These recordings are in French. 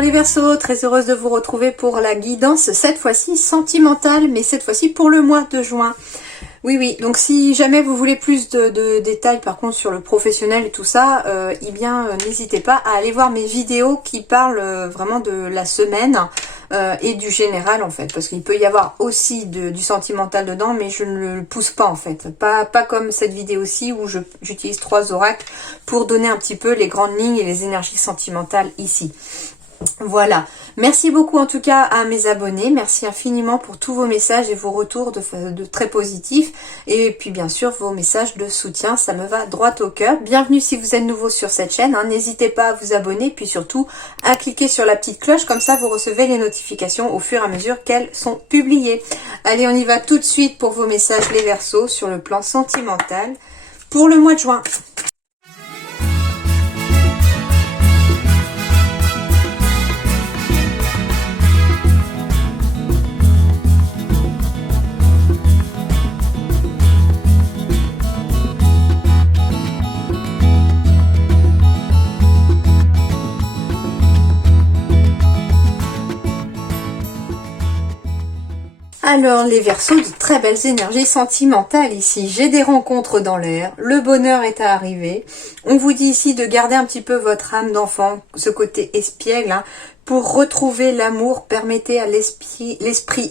Bonjour les Verseaux, très heureuse de vous retrouver pour la guidance, cette fois-ci sentimentale, mais cette fois-ci pour le mois de juin. Oui, donc si jamais vous voulez plus de détails par contre sur le professionnel et tout ça, eh bien n'hésitez pas à aller voir mes vidéos qui parlent vraiment de la semaine et du général en fait, parce qu'il peut y avoir aussi du sentimental dedans, mais je ne le pousse pas en fait, pas comme cette vidéo-ci où j'utilise 3 oracles pour donner un petit peu les grandes lignes et les énergies sentimentales ici. Voilà, merci beaucoup en tout cas à mes abonnés, merci infiniment pour tous vos messages et vos retours de très positifs, et puis bien sûr vos messages de soutien, ça me va droit au cœur. Bienvenue si vous êtes nouveau sur cette chaîne, hein. N'hésitez pas à vous abonner, puis surtout à cliquer sur la petite cloche, comme ça vous recevez les notifications au fur et à mesure qu'elles sont publiées. Allez, on y va tout de suite pour vos messages les Verseaux sur le plan sentimental pour le mois de juin. Alors les Verseaux, de très belles énergies sentimentales ici. J'ai des rencontres dans l'air, le bonheur est à arriver. On vous dit ici de garder un petit peu votre âme d'enfant, ce côté espiègle, hein, pour retrouver l'amour. Permettez à l'esprit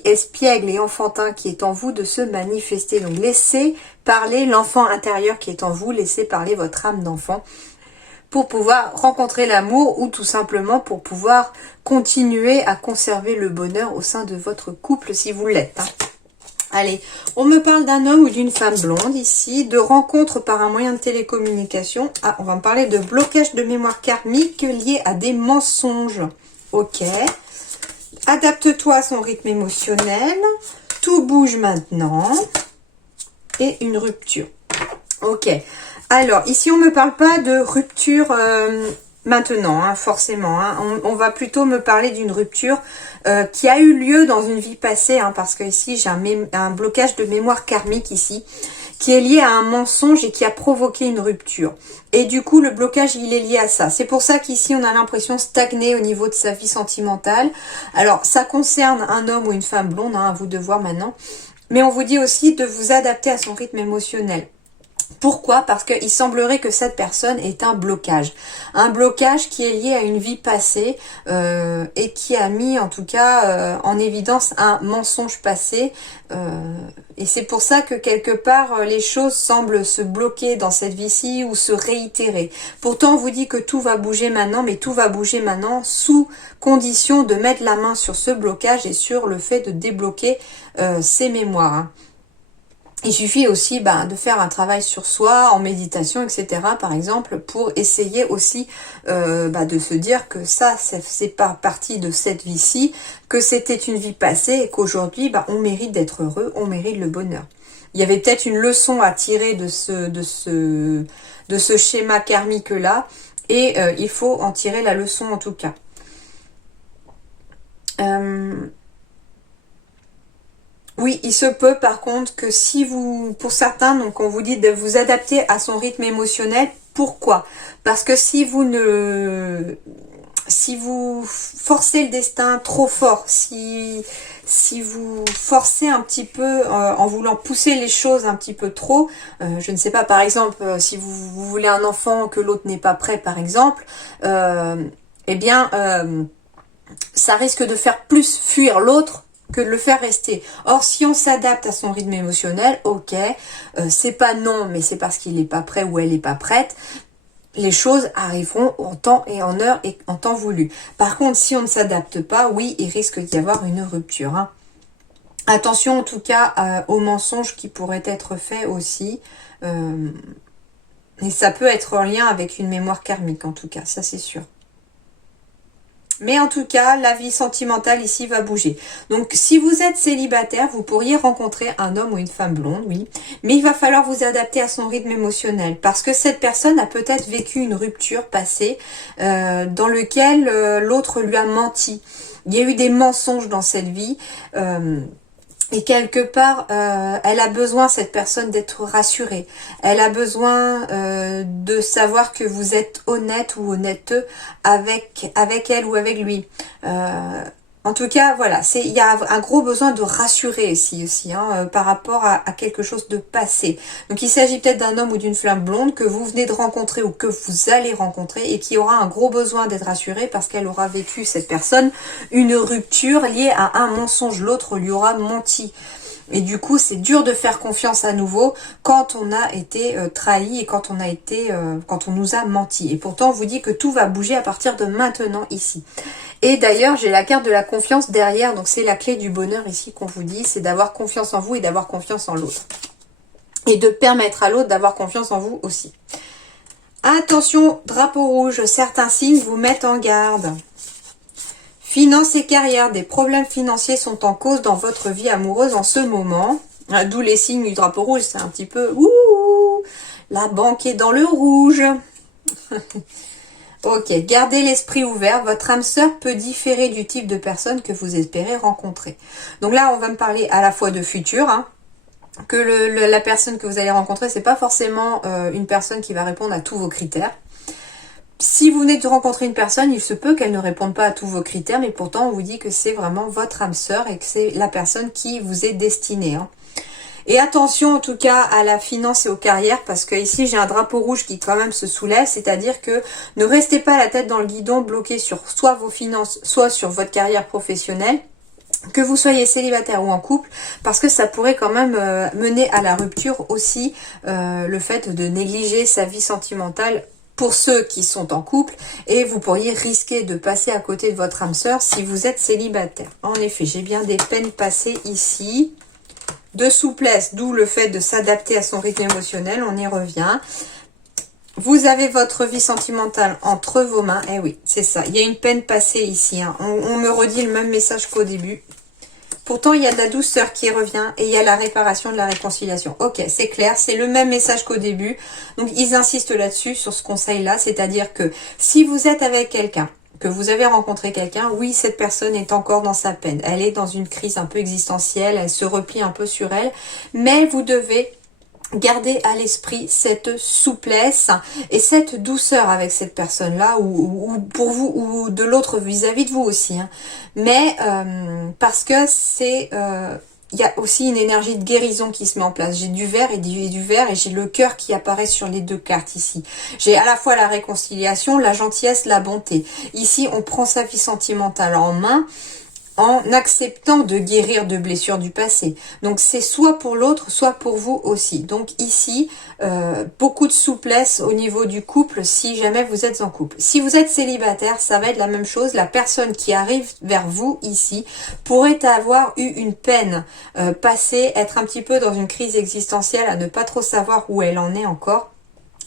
espiègle et enfantin qui est en vous de se manifester. Donc laissez parler l'enfant intérieur qui est en vous, laissez parler votre âme d'enfant, pour pouvoir rencontrer l'amour ou tout simplement pour pouvoir continuer à conserver le bonheur au sein de votre couple si vous l'êtes. Hein. Allez, on me parle d'un homme ou d'une femme blonde ici, de rencontre par un moyen de télécommunication. Ah, on va me parler de blocage de mémoire karmique lié à des mensonges. Ok. Adapte-toi à son rythme émotionnel. Tout bouge maintenant. Et une rupture. Ok. Alors, ici, on ne me parle pas de rupture maintenant, hein, forcément. Hein. On va plutôt me parler d'une rupture qui a eu lieu dans une vie passée, hein, parce que ici, j'ai un blocage de mémoire karmique ici, qui est lié à un mensonge et qui a provoqué une rupture. Et du coup, le blocage, il est lié à ça. C'est pour ça qu'ici, on a l'impression stagner au niveau de sa vie sentimentale. Alors, ça concerne un homme ou une femme blonde, hein, à vous de voir maintenant. Mais on vous dit aussi de vous adapter à son rythme émotionnel. Pourquoi? Parce qu'il semblerait que cette personne est un blocage. Un blocage qui est lié à une vie passée et qui a mis en tout cas en évidence un mensonge passé. Et c'est pour ça que quelque part les choses semblent se bloquer dans cette vie-ci ou se réitérer. Pourtant on vous dit que tout va bouger maintenant, mais tout va bouger maintenant sous condition de mettre la main sur ce blocage et sur le fait de débloquer ses mémoires. Hein. Il suffit aussi de faire un travail sur soi, en méditation, etc. par exemple, pour essayer aussi de se dire que ça, c'est pas partie de cette vie-ci, que c'était une vie passée et qu'aujourd'hui, on mérite d'être heureux, on mérite le bonheur. Il y avait peut-être une leçon à tirer de ce schéma karmique-là et il faut en tirer la leçon en tout cas. Oui, il se peut par contre que si vous, pour certains, donc on vous dit de vous adapter à son rythme émotionnel. Pourquoi? Parce que si vous forcez le destin trop fort, si vous forcez un petit peu en voulant pousser les choses un petit peu trop, je ne sais pas, par exemple, si vous voulez un enfant que l'autre n'est pas prêt, par exemple, ça risque de faire plus fuir l'autre que de le faire rester. Or, si on s'adapte à son rythme émotionnel, ok, c'est pas non, mais c'est parce qu'il n'est pas prêt ou elle n'est pas prête, les choses arriveront en temps et en heure et en temps voulu. Par contre, si on ne s'adapte pas, oui, il risque d'y avoir une rupture. Hein. Attention en tout cas aux mensonges qui pourraient être faits aussi. Et ça peut être en lien avec une mémoire karmique en tout cas, ça c'est sûr. Mais en tout cas, la vie sentimentale ici va bouger. Donc, si vous êtes célibataire, vous pourriez rencontrer un homme ou une femme blonde, oui. Mais il va falloir vous adapter à son rythme émotionnel. Parce que cette personne a peut-être vécu une rupture passée dans laquelle l'autre lui a menti. Il y a eu des mensonges dans cette vie. Et quelque part, elle a besoin, cette personne, d'être rassurée. Elle a besoin de savoir que vous êtes honnête ou honnêteux avec elle ou avec lui. En tout cas, voilà, il y a un gros besoin de rassurer ici aussi, hein, par rapport à quelque chose de passé. Donc il s'agit peut-être d'un homme ou d'une femme blonde que vous venez de rencontrer ou que vous allez rencontrer et qui aura un gros besoin d'être rassurée parce qu'elle aura vécu, cette personne, une rupture liée à un mensonge. L'autre lui aura menti. Et du coup, c'est dur de faire confiance à nouveau quand on a été trahi et quand on nous a menti. Et pourtant, on vous dit que tout va bouger à partir de maintenant ici. Et d'ailleurs, j'ai la carte de la confiance derrière, donc c'est la clé du bonheur ici qu'on vous dit, c'est d'avoir confiance en vous et d'avoir confiance en l'autre. Et de permettre à l'autre d'avoir confiance en vous aussi. Attention, drapeau rouge, certains signes vous mettent en garde. Finances et carrière, des problèmes financiers sont en cause dans votre vie amoureuse en ce moment. D'où les signes du drapeau rouge, c'est un petit peu... Ouh, la banque est dans le rouge. Ok, gardez l'esprit ouvert. Votre âme sœur peut différer du type de personne que vous espérez rencontrer. Donc là, on va me parler à la fois de futur, hein, que la personne que vous allez rencontrer, c'est pas forcément une personne qui va répondre à tous vos critères. Si vous venez de rencontrer une personne, il se peut qu'elle ne réponde pas à tous vos critères, mais pourtant on vous dit que c'est vraiment votre âme sœur et que c'est la personne qui vous est destinée. Hein. Et attention en tout cas à la finance et aux carrières, parce que ici j'ai un drapeau rouge qui quand même se soulève, c'est-à-dire que ne restez pas la tête dans le guidon, bloqué sur soit vos finances, soit sur votre carrière professionnelle, que vous soyez célibataire ou en couple, parce que ça pourrait quand même mener à la rupture aussi, le fait de négliger sa vie sentimentale pour ceux qui sont en couple, et vous pourriez risquer de passer à côté de votre âme sœur si vous êtes célibataire. En effet, j'ai bien des peines passées ici, de souplesse, d'où le fait de s'adapter à son rythme émotionnel, on y revient. Vous avez votre vie sentimentale entre vos mains, eh oui, c'est ça, il y a une peine passée ici, hein. On me redit le même message qu'au début. Pourtant, il y a de la douceur qui revient et il y a la réparation de la réconciliation. Ok, c'est clair, c'est le même message qu'au début. Donc, ils insistent là-dessus, sur ce conseil-là. C'est-à-dire que si vous êtes avec quelqu'un, que vous avez rencontré quelqu'un, oui, cette personne est encore dans sa peine. Elle est dans une crise un peu existentielle, elle se replie un peu sur elle. Mais vous devez gardez à l'esprit cette souplesse et cette douceur avec cette personne-là, ou pour vous, ou de l'autre vis-à-vis de vous aussi. Hein. Mais parce que c'est... il y a aussi une énergie de guérison qui se met en place. J'ai du vert et du vert et j'ai le cœur qui apparaît sur les deux cartes ici. J'ai à la fois la réconciliation, la gentillesse, la bonté. Ici, on prend sa vie sentimentale en main, en acceptant de guérir de blessures du passé. Donc c'est soit pour l'autre, soit pour vous aussi. Donc ici, beaucoup de souplesse au niveau du couple si jamais vous êtes en couple. Si vous êtes célibataire, ça va être la même chose. La personne qui arrive vers vous ici pourrait avoir eu une peine passée, être un petit peu dans une crise existentielle, à ne pas trop savoir où elle en est encore.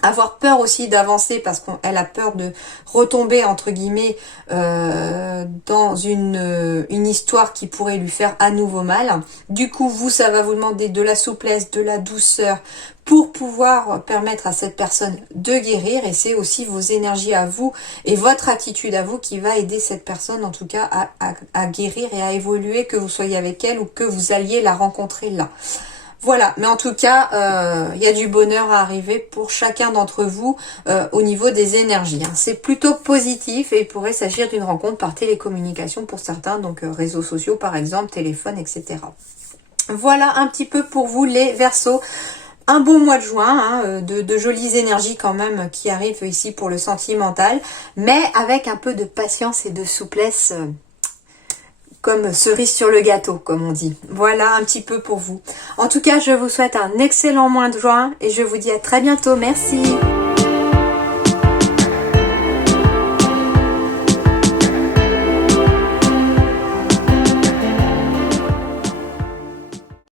Avoir peur aussi d'avancer parce qu'elle a peur de retomber entre guillemets dans une histoire qui pourrait lui faire à nouveau mal. Du coup, vous, ça va vous demander de la souplesse, de la douceur pour pouvoir permettre à cette personne de guérir. Et c'est aussi vos énergies à vous et votre attitude à vous qui va aider cette personne en tout cas à guérir et à évoluer, que vous soyez avec elle ou que vous alliez la rencontrer là. Voilà, mais en tout cas, il y a du bonheur à arriver pour chacun d'entre vous au niveau des énergies. Hein. C'est plutôt positif et il pourrait s'agir d'une rencontre par télécommunication pour certains, donc réseaux sociaux par exemple, téléphone, etc. Voilà un petit peu pour vous les Verseaux. Un bon mois de juin, hein, de jolies énergies quand même qui arrivent ici pour le sentimental, mais avec un peu de patience et de souplesse. Comme cerise sur le gâteau, comme on dit. Voilà un petit peu pour vous. En tout cas, je vous souhaite un excellent mois de juin et je vous dis à très bientôt. Merci.